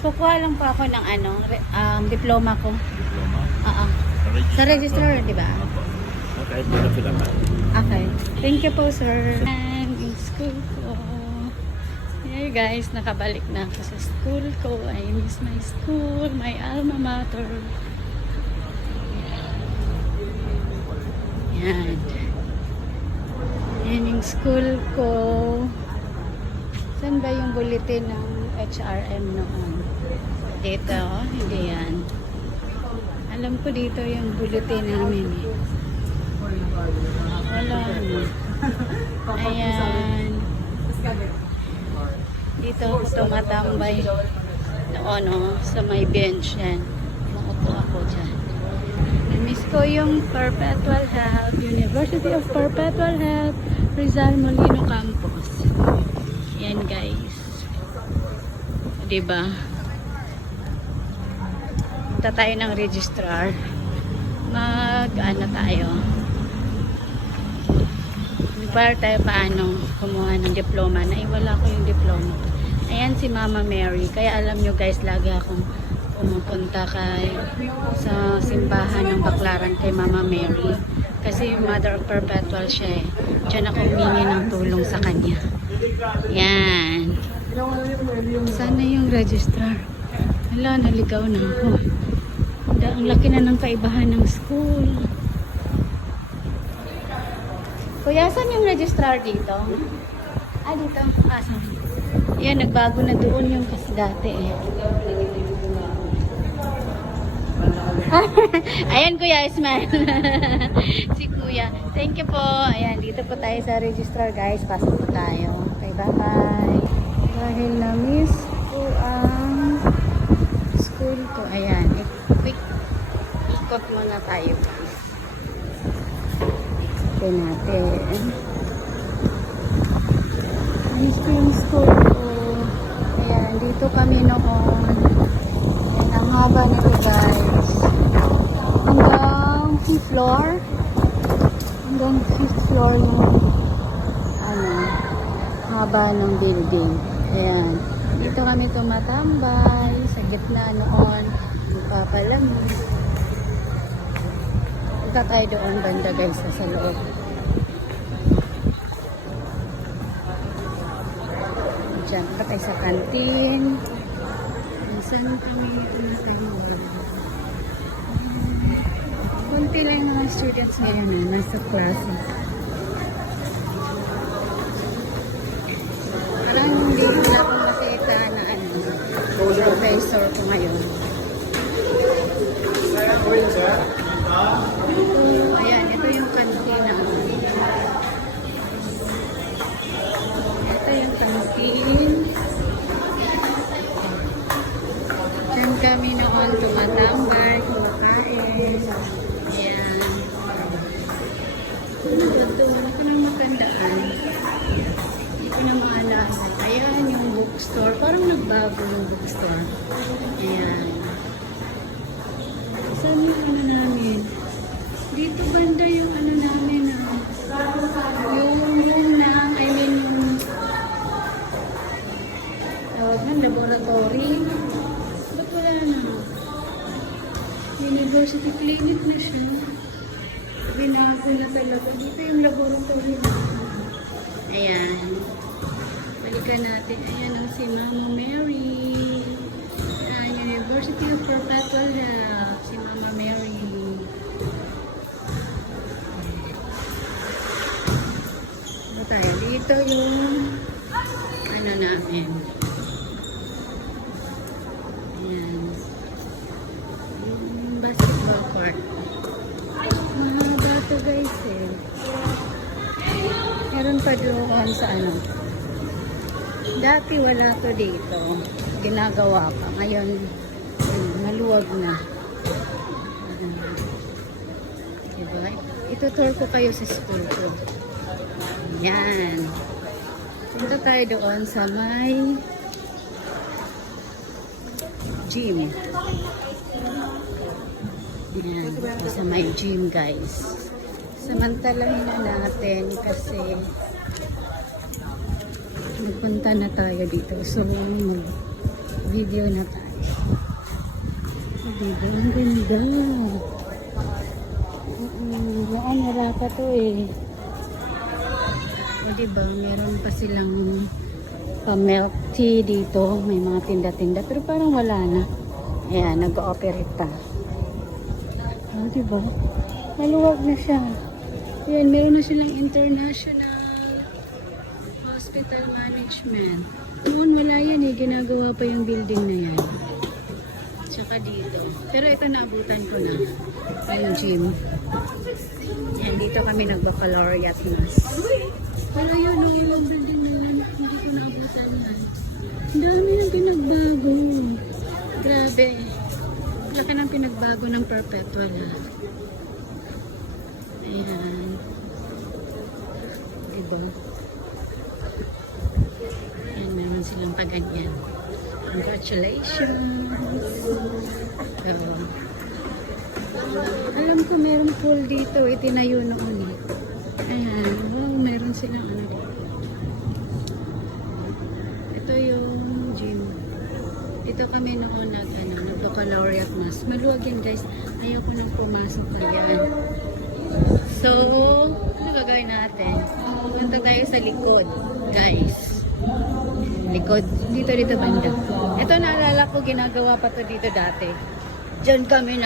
Kukuha lang po ako ng diploma ko. Diploma. Oo. Sa registrar, di ba? Opo. Kahit mo na sila ka. Okay. Thank you po, sir. And in school ko. Hey guys, nakabalik na ako sa school ko. I miss my school, my alma mater. Yan. Yan yung school ko. Saan ba yung bulletin ng HRM noon? Dito, hindi yan. Alam ko dito yung bulletin namin eh. Wala na. Ayan. Dito ako tumatambay noon sa may bench yan. Maupo ako dyan. Namiss ko yung Perpetual Health, University of Perpetual Health, Rizal Molino Campus. Yan guys. Diba? Punta tayo ng registrar. Mag-ano tayo. Para tayo paano kumuha ng diploma. Naiwala ko yung diploma. Ayan si Mama Mary. Kaya alam nyo guys, lagi akong pumupunta sa simbahan ng Baclaran kay Mama Mary. Kasi yung Mother of Perpetual siya eh. Diyan ako humingi ng tulong sa kanya. Yan. Sana yung registrar. Hala, naligaw na ako. Ang laki na ng kaibahan ng school. Kuya, saan yung registrar dito? Ah, dito. Ah, saan? Yan, nagbago na doon yung kasi dati eh. Ayan, Kuya Ismail. Si Kuya. Thank you po. Ayan, dito po tayo sa registrar, guys. Pasok po tayo. Okay, bye-bye. Dahil na-miss ko ang school ko. Ayan, quick ikot muna tayo, guys. Ito natin. Miss ko yung school ko. Ayan, dito kami noon. Ayan, ang haba nito, guys. Hanggang 5th floor. Hanggang 5th floor yung haba ng building. Ayan. Dito kami tumatambay. Sa gitna noon. Papalamig. Punta tayo doon banda guys sa loob. Diyan pa tayo sa kantin. Minsan kami kunti lang yung mga students ngayon na nasa klase. Parang hindi na ako makita na professor ko ngayon. Ayan, ito yung kantina. Ito yung kantin. Diyan kami noon tumatambay, kumakain. Ayan. Ito, wala ko nang matandaan. Hindi ko na maalala. Ayan yung bookstore. Parang nagbago yung bookstore. Ayan. Saan yung namin? Dito banda yung namin yung room na, I mean yung tawag ng laboratory. Ba't wala na? University clinic na siya. Binago na talaga. Dito yung laboratory na. Ayan. Balikan natin. Ayan ang si Mama Mary. Ayan, University of Perpetual Health. Si Mama Mary. Tayo. Dito yung namin. Ayan. Yung basketball court. Mahaba to guys eh. Meron pa doon sa dati wala to dito. Ginagawa pa. Ngayon, maluwag na. Diba? Itutur ko kayo sa school ko. Yan. Punta tayo doon sa may gym. Yan. Sa may gym, guys. Samantalahin na natin kasi nagpunta na tayo dito. So, mag-video na tayo. Diba? Ang ganda. Noon wala pa to eh. O diba? Meron pa silang pa-milk tea dito. May mga tinda-tinda. Pero parang wala na. Ayan, nag-ooperate pa. O diba? Maluwag na siya. Ayan, meron na silang international hospital management. Noon wala yan eh. Ginagawa pa yung building na yan. Tsaka dito. Pero ito naabutan ko na. Yung gym. Yan, dito kami nagbaccalaureate mas. Pero yun, yung building na yan, hindi ko naabutan yan. Ang dami ng pinagbago. Grabe. Laki ng pinagbago ng perpetual ha. Ayan. Diba? Ayan, meron silang paganyan. Congratulations! So, alam ko meron pool dito. Itinayo noon eh. Ayan. Wow, meron silang ano dito. Ito yung gym. Dito kami noon nag-baccalaureate mas. Maluwag yan guys. Ayaw ko nang pumasok pa yan. So, ano gagawin natin? Punta tayo sa likod, guys. Likod. Dito banda. Ito naalala ko, ginagawa pa to dito dati. Diyan kami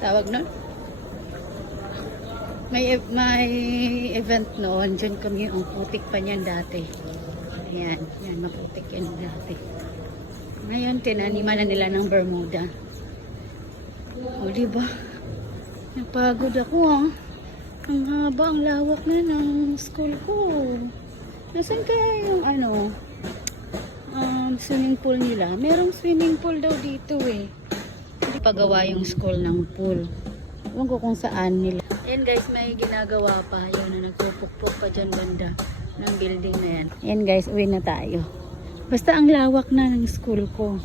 tawag nun? May event noon. Diyan kami, ang putik pa niyan dati. Ayan, yan, maputik yan dati. Ngayon, tinaniman na nila ng Bermuda. O, diba? Napagod ako ah. Ang haba, ang lawak na ng school ko. Nasaan kaya yung swimming pool nila? Merong swimming pool daw dito eh. Hindi pagawa yung school ng pool. Ewan ko kung saan nila. Ayan guys, may ginagawa pa. Ayan na, nagpupukpuk pa dyan banda ng building na yan. Ayan guys, uwi na tayo. Basta ang lawak na ng school ko.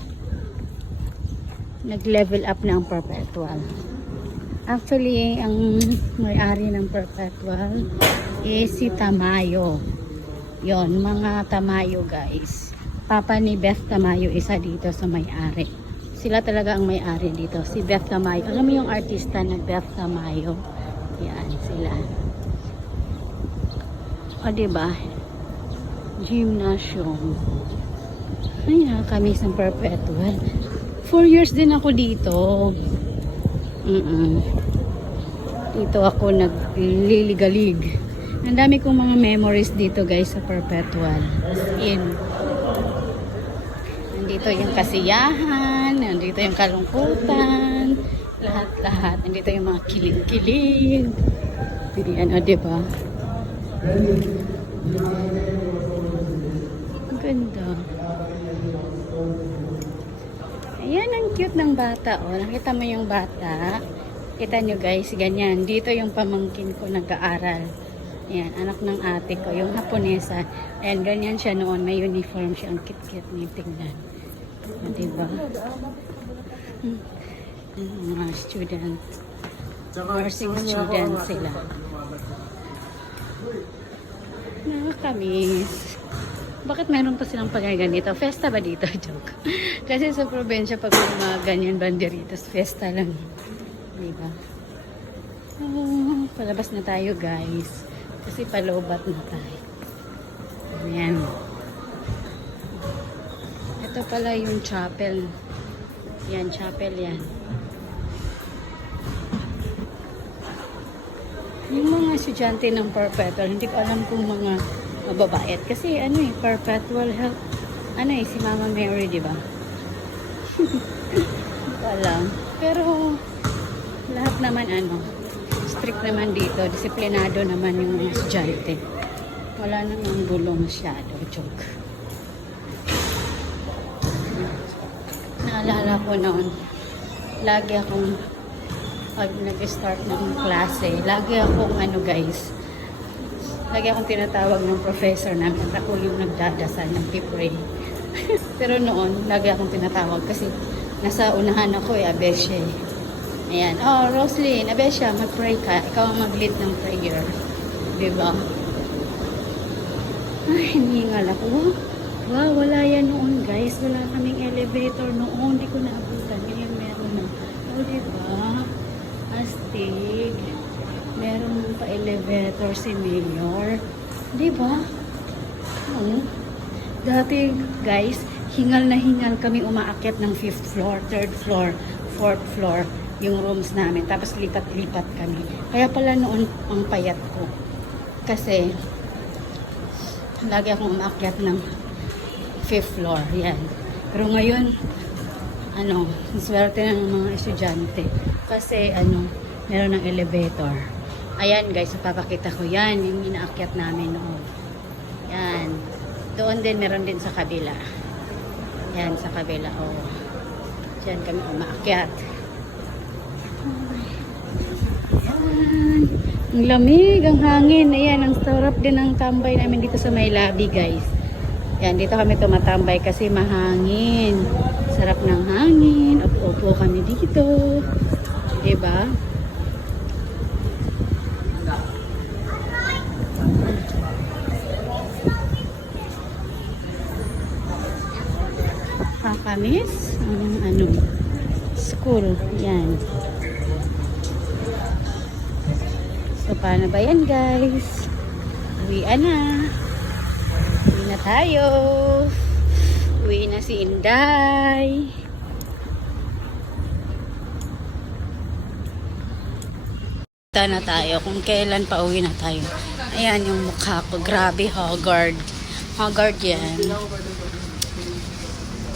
Nag-level up na ang perpetual. Actually, ang may-ari ng perpetual is si Tamayo. Yon, mga Tamayo guys. Papa ni Beth Tamayo isa dito sa may-ari. Sila talaga ang may-ari dito. Si Beth Tamayo. Alam mo yung artista na Beth Tamayo? Yan, sila. O, diba? Gymnasium. Ayan, kami sa perpetual. 4 years din ako dito. Dito ako nagliligalig. Ang dami kong mga memories dito guys sa perpetual. As in. Nandito yung kasiyahan, nandito yung kalungkutan, lahat-lahat. Nandito yung mga kilig-kilig. Yan o, diba? Ang ganda. Ayan, ang cute ng bata. O, nakita mo yung bata. Kita nyo guys, ganyan. Dito yung pamangkin ko nag-aaral. Ayan, anak ng ate ko. Yung Haponesa. Ayan, ganyan siya noon. May uniform siya. Ang cute-cute niya. Tingnan. Diba? Mga student. Nursing student sila. Nakakamiss. Bakit meron pa silang pagkaganito? Festa ba dito? Joke. Kasi sa probinsya, pag may mga ganyan banderitas, festa lang. Diba? Palabas na tayo, guys. Kasi palobat na tayo. Ayan. Ito pala yung chapel. Yan, chapel yan. Yung mga estudyante ng perpetual, hindi ko alam kung mga mababait. Kasi perpetual health. Si Mama Mary, di ba? Hindi ko alam. Pero, lahat naman strict naman dito. Disiplinado naman yung mga estudyante. Wala namang gulo masyado. Joke. Naalala ko noon, lagi akong pag nag-start ng klase, lagi akong guys, lagi akong tinatawag ng professor namin at ako yung nagdadasal ng pipray. Pero noon, lagi akong tinatawag kasi nasa unahan ako Abesya. Ayan. Oh, Roslyn, Abesya, mag-pray ka. Ikaw ang mag-lead ng prayer. Diba? Ay, hiningal ako. Wow, wala yan noon guys, wala kaming elevator noon. Hindi ko naabutan. Ngayon meron na. O, diba? Astig. Meron pa elevator si Mayor. Diba? Oo. Dati, guys, hingal na hingal kami umaakyat ng 5th floor, 3rd floor, 4th floor yung rooms namin. Tapos lipat-lipat kami. Kaya pala noon ang payat ko. Kasi, lagi akong umaakyat ng 5th floor. Yan. Pero ngayon, swerte na ng mga estudyante. Kasi, meron ng elevator. Ayan, guys, papakita ko. Yan, yung inaakyat namin noon. Yan. Doon din, meron din sa kabila. Yan, sa kabila. Oh. Diyan kami umaakyat. Yan. Ang lamig, ang hangin. Ayan, ang sarap din ang tambay namin dito sa may lobby, guys. Yan, dito kami tumatambay kasi mahangin. Sarap ng hangin. Upo-upo kami dito. Diba? Kamis ang school. Yan. So, paano ba yan, guys? Uwian na. Uwi na tayo. Uwi na si Inday. Punta na tayo kung kailan pa uwi na tayo. Ayan yung mukha ko. Grabe, haggard. Haggard yan.